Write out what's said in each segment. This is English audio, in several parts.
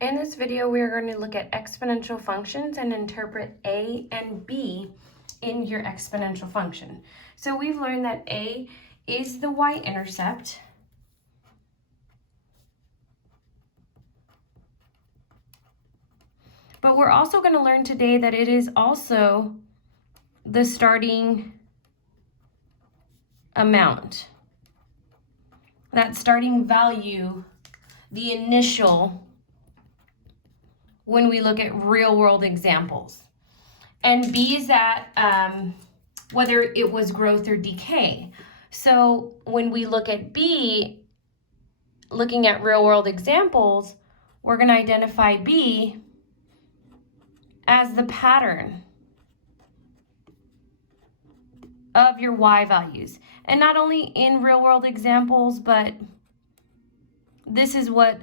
In this video, we are going to look at exponential functions and interpret a and b in your exponential function. So we've learned that a is the y-intercept, but we're also going to learn today that it is also the starting amount, that starting value, the initial, when we look at real world examples. And b is that whether it was growth or decay. So when we look at b, looking at real world examples, we're going to identify b as the pattern of your y values. And not only in real world examples, but this is what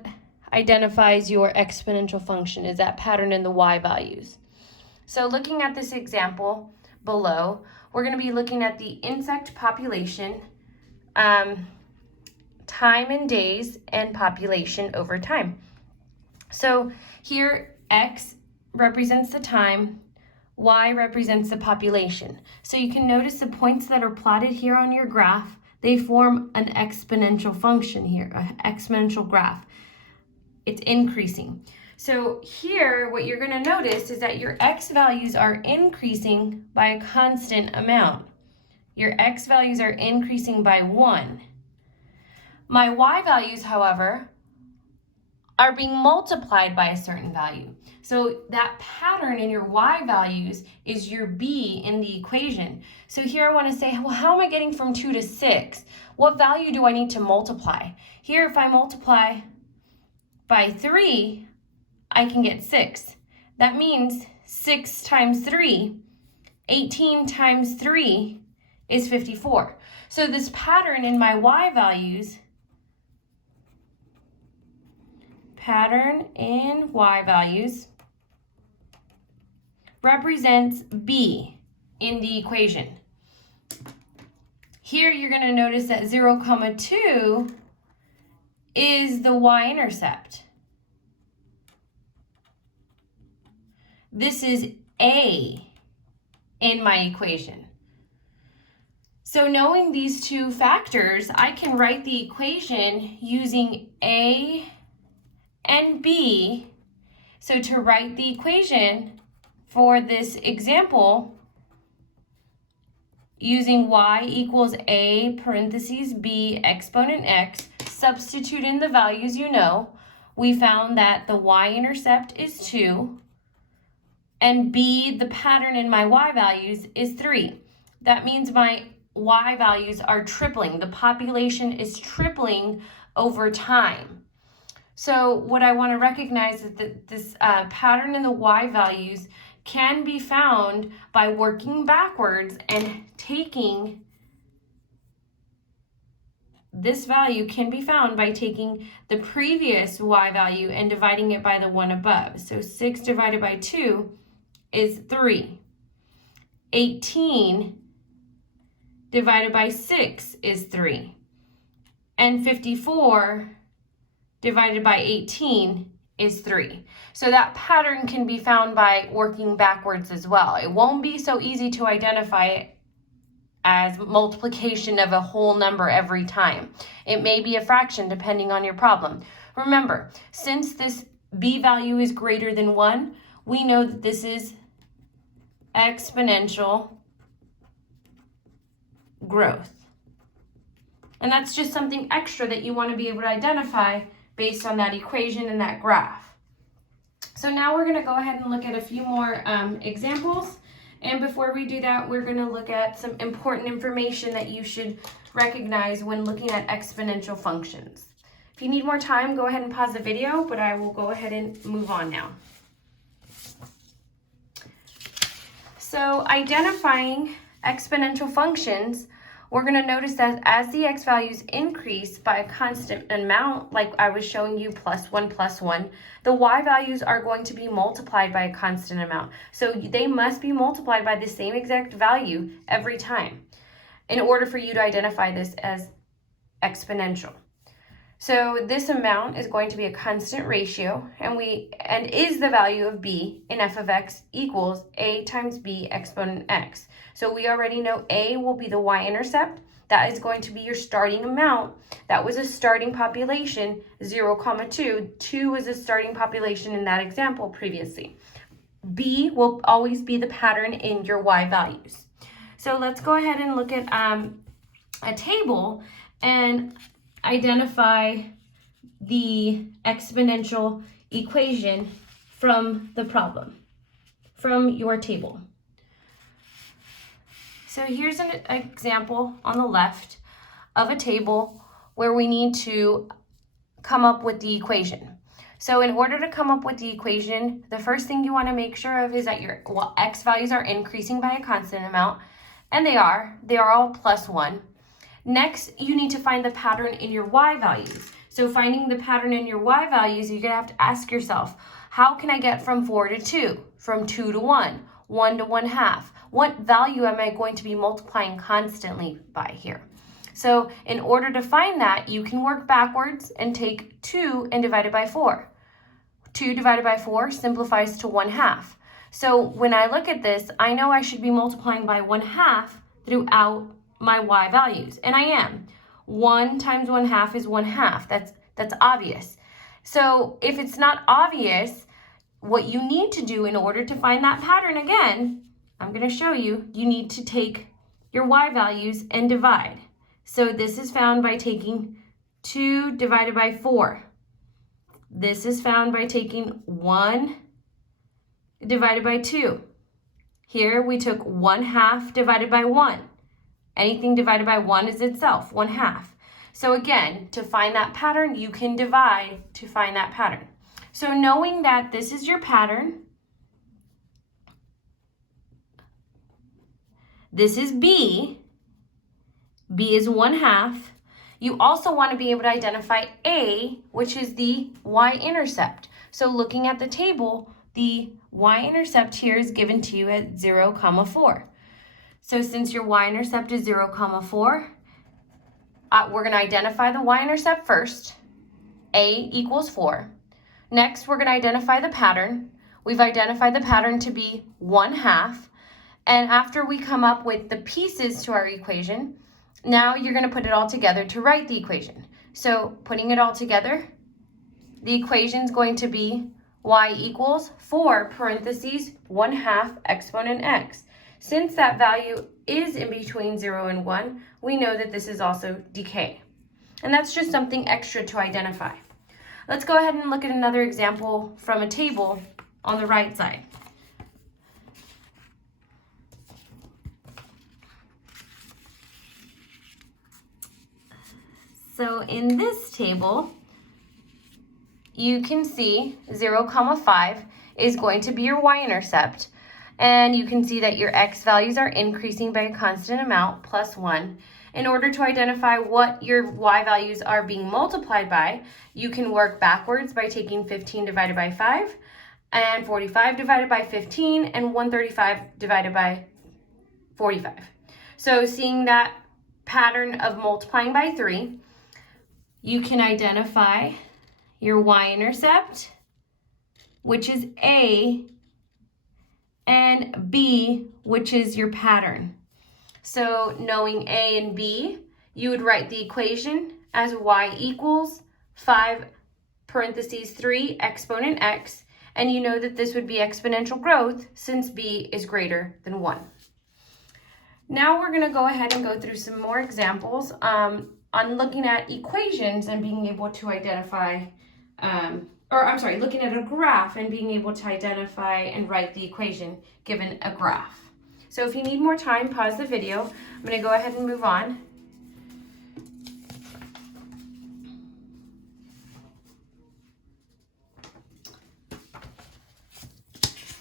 identifies your exponential function, is that pattern in the y values. So looking at this example below, we're going to be looking at the insect population, time in days, and population over time. So here, x represents the time, y represents the population. So you can notice the points that are plotted here on your graph, they form an exponential function here, an exponential graph. It's increasing. So here, what you're going to notice is that your x values are increasing by a constant amount. Your x values are increasing by 1. My y values, however, are being multiplied by a certain value. So that pattern in your y values is your b in the equation. So here I want to say, well, how am I getting from 2 to 6? What value do I need to multiply? Here, if I multiply by 3, I can get 6. That means 6 times 3, 18 times 3 is 54. So this pattern in my y values, represents b in the equation. Here you're going to notice that 0, 2 is the y-intercept. This is a in my equation. So knowing these two factors, I can write the equation using a and b. So to write the equation for this example, using y equals a parentheses b exponent x, substitute in the values you know, we found that the y-intercept is 2, and b, the pattern in my y values, is 3. That means my y values are tripling. The population is tripling over time. So what I want to recognize is that this pattern in the y values can be found by working backwards and taking this value can be found by taking the previous y value and dividing it by the one above. So 6 divided by 2 is 3. 18 divided by 6 is 3. And 54 divided by 18 is 3. So that pattern can be found by working backwards as well. It won't be so easy to identify it as multiplication of a whole number every time. It may be a fraction depending on your problem. Remember, since this b value is greater than 1, we know that this is exponential growth. And that's just something extra that you want to be able to identify based on that equation and that graph. So now we're going to go ahead and look at a few more examples. And before we do that, we're going to look at some important information that you should recognize when looking at exponential functions. If you need more time, go ahead and pause the video, but I will go ahead and move on now. So identifying exponential functions, we're going to notice that as the x values increase by a constant amount, like I was showing you, plus 1, the y values are going to be multiplied by a constant amount. So they must be multiplied by the same exact value every time in order for you to identify this as exponential. So this amount is going to be a constant ratio, and is the value of b in f of x equals a times b exponent x. So we already know a will be the y-intercept. That is going to be your starting amount. That was a starting population, 0, 2. 2 was a starting population in that example previously. B will always be the pattern in your y values. So let's go ahead and look at a table and identify the exponential equation from the problem, from your table. So here's an example on the left of a table where we need to come up with the equation. So in order to come up with the equation, the first thing you want to make sure of is that your x values are increasing by a constant amount, and they are all +1. Next, you need to find the pattern in your y values. So finding the pattern in your y values, you're going to have to ask yourself, how can I get from 4 to 2, from 2 to 1, 1 to 1/2? What value am I going to be multiplying constantly by here? So in order to find that, you can work backwards and take 2 and divide it by 4. 2 divided by 4 simplifies to 1/2. So when I look at this, I know I should be multiplying by 1/2 throughout my y values, and I am. 1 times 1/2 is 1/2. That's obvious. So if it's not obvious, what you need to do in order to find that pattern again, I'm going to show you, you need to take your y values and divide. So this is found by taking 2 divided by 4. This is found by taking 1 divided by 2. Here we took 1/2 divided by 1. Anything divided by 1 is itself, 1/2. So again, to find that pattern, you can divide to find that pattern. So knowing that this is your pattern, this is B is 1/2. You also want to be able to identify A, which is the y-intercept. So looking at the table, the y-intercept here is given to you at 0, 4. So since your y-intercept is 0, 4, we're going to identify the y-intercept first. A equals 4. Next, we're going to identify the pattern. We've identified the pattern to be 1/2. And after we come up with the pieces to our equation, now you're going to put it all together to write the equation. So putting it all together, the equation is going to be y equals 4 parentheses 1/2 exponent x. Since that value is in between 0 and 1, we know that this is also decay. And that's just something extra to identify. Let's go ahead and look at another example from a table on the right side. So in this table, you can see 0, 5 is going to be your y-intercept. And you can see that your x values are increasing by a constant amount, +1. In order to identify what your y values are being multiplied by, you can work backwards by taking 15 divided by 5, and 45 divided by 15, and 135 divided by 45. So seeing that pattern of multiplying by 3, you can identify your y-intercept, which is A, and B, which is your pattern. So knowing A and B, you would write the equation as y equals 5 parentheses 3 exponent x, and you know that this would be exponential growth since B is greater than 1. Now we're going to go ahead and go through some more examples on looking at equations and being able to identify, looking at a graph and being able to identify and write the equation given a graph. So if you need more time, pause the video. I'm going to go ahead and move on.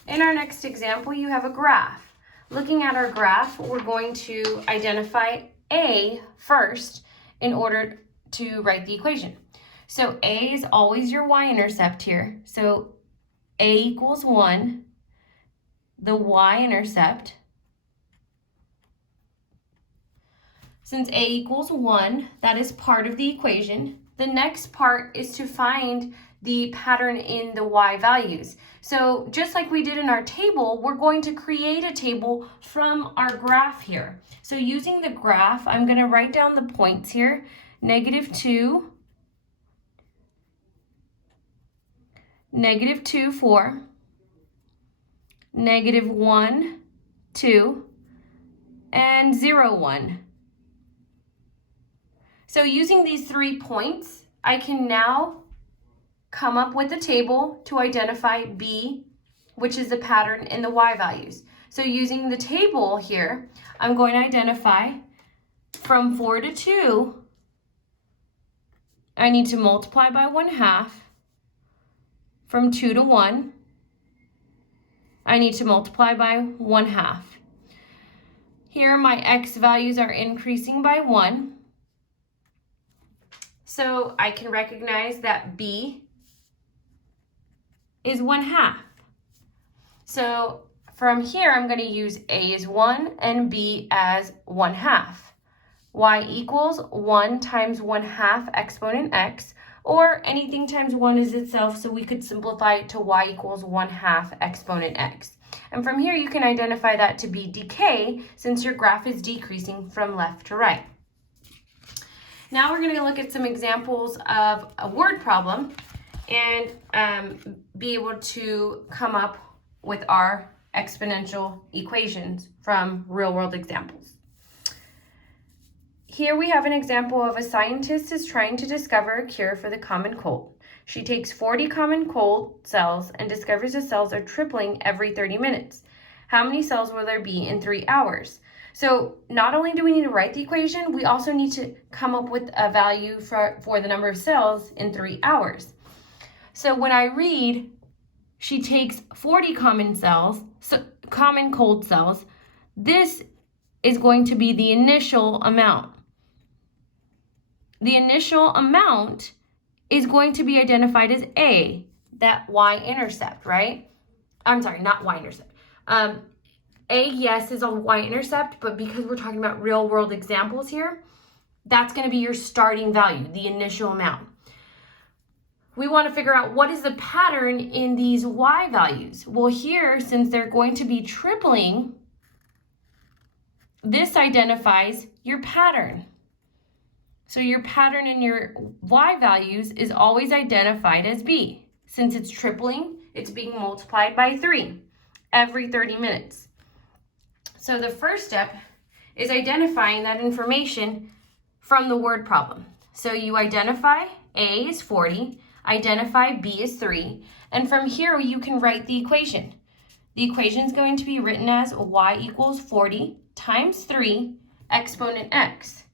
In our next example, you have a graph. Looking at our graph, we're going to identify A first in order to write the equation. So A is always your y-intercept here. So A equals 1, the y-intercept. Since A equals 1, that is part of the equation. the next part is to find the pattern in the y values. So just like we did in our table, we're going to create a table from our graph here. So using the graph, I'm going to write down the points here, -2, -2, 4, -1, 2, and 0, 1. So using these 3 points, I can now come up with a table to identify B, which is the pattern in the y values. So using the table here, I'm going to identify from 4 to 2, I need to multiply by 1/2. From 2 to 1, I need to multiply by 1/2. Here my x values are increasing by 1. So I can recognize that B is 1/2. So from here, I'm going to use A as 1 and B as 1/2. Y equals 1 times 1/2 exponent x, or anything times 1 is itself, so we could simplify it to y equals 1/2 exponent x. And from here, you can identify that to be decay, since your graph is decreasing from left to right. Now we're going to look at some examples of a word problem and be able to come up with our exponential equations from real-world examples. Here we have an example of a scientist is trying to discover a cure for the common cold. She takes 40 common cold cells and discovers the cells are tripling every 30 minutes. How many cells will there be in 3 hours? So not only do we need to write the equation, we also need to come up with a value for the number of cells in 3 hours. So when I read, she takes 40 common cold cells, this is going to be the initial amount. The initial amount is going to be identified as A, that y-intercept, right? I'm sorry, not y-intercept. A, yes, is a y-intercept, but because we're talking about real-world examples here, that's going to be your starting value, the initial amount. We want to figure out what is the pattern in these y values. Well, here, since they're going to be tripling, this identifies your pattern. So your pattern in your y values is always identified as B. Since it's tripling, it's being multiplied by 3 every 30 minutes. So the first step is identifying that information from the word problem. So you identify A is 40, identify B is 3, and from here you can write the equation. The equation is going to be written as y equals 40 times 3 exponent x.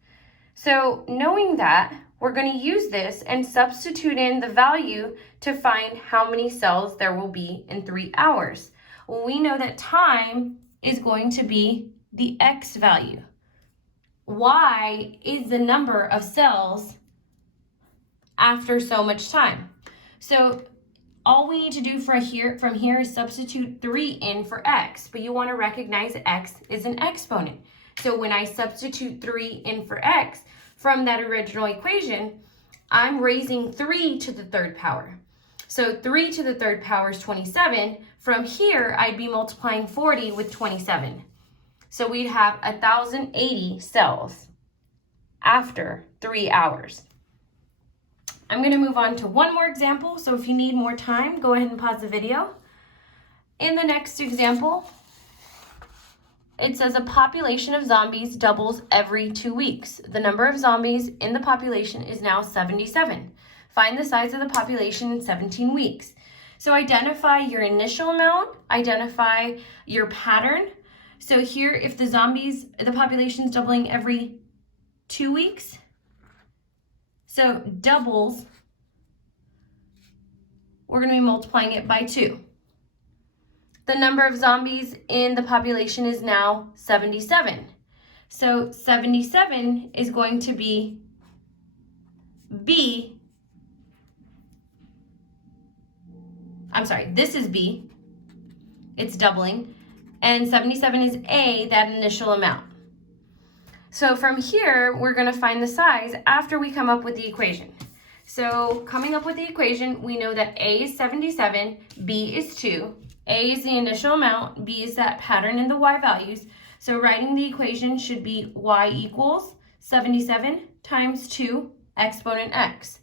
So knowing that, we're going to use this and substitute in the value to find how many cells there will be in 3 hours. Well, we know that time is going to be the x value. Y is the number of cells after so much time. So all we need to do from here is substitute 3 in for x, but you want to recognize x is an exponent. So when I substitute 3 in for x from that original equation, I'm raising 3 to the third power. So 3 to the third power is 27. From here, I'd be multiplying 40 with 27. So we'd have 1,080 cells after 3 hours. I'm going to move on to one more example, so if you need more time, go ahead and pause the video. In the next example, it says a population of zombies doubles every 2 weeks. The number of zombies in the population is now 77. Find the size of the population in 17 weeks. So identify your initial amount, identify your pattern. So here, if the population is doubling every 2 weeks, so doubles, we're going to be multiplying it by 2. The number of zombies in the population is now 77. So 77 is going to be B. I'm sorry, this is B. It's doubling. And 77 is A, that initial amount. So from here, we're going to find the size after we come up with the equation. So coming up with the equation, we know that A is 77, B is 2. A is the initial amount, B is that pattern in the y values. So writing the equation should be y equals 77 times 2 exponent x.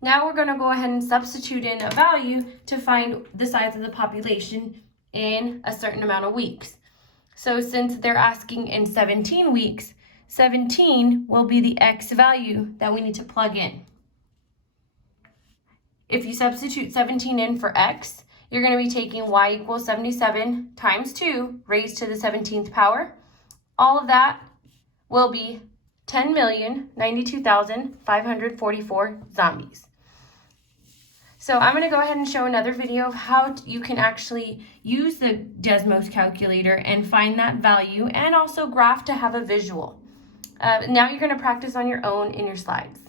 Now we're going to go ahead and substitute in a value to find the size of the population in a certain amount of weeks. So since they're asking in 17 weeks, 17 will be the x value that we need to plug in. If you substitute 17 in for x, you're going to be taking y equals 77 times 2 raised to the 17th power. All of that will be 10,092,544 zombies. So I'm going to go ahead and show another video of how you can actually use the Desmos calculator and find that value, and also graph to have a visual. Now you're going to practice on your own in your slides.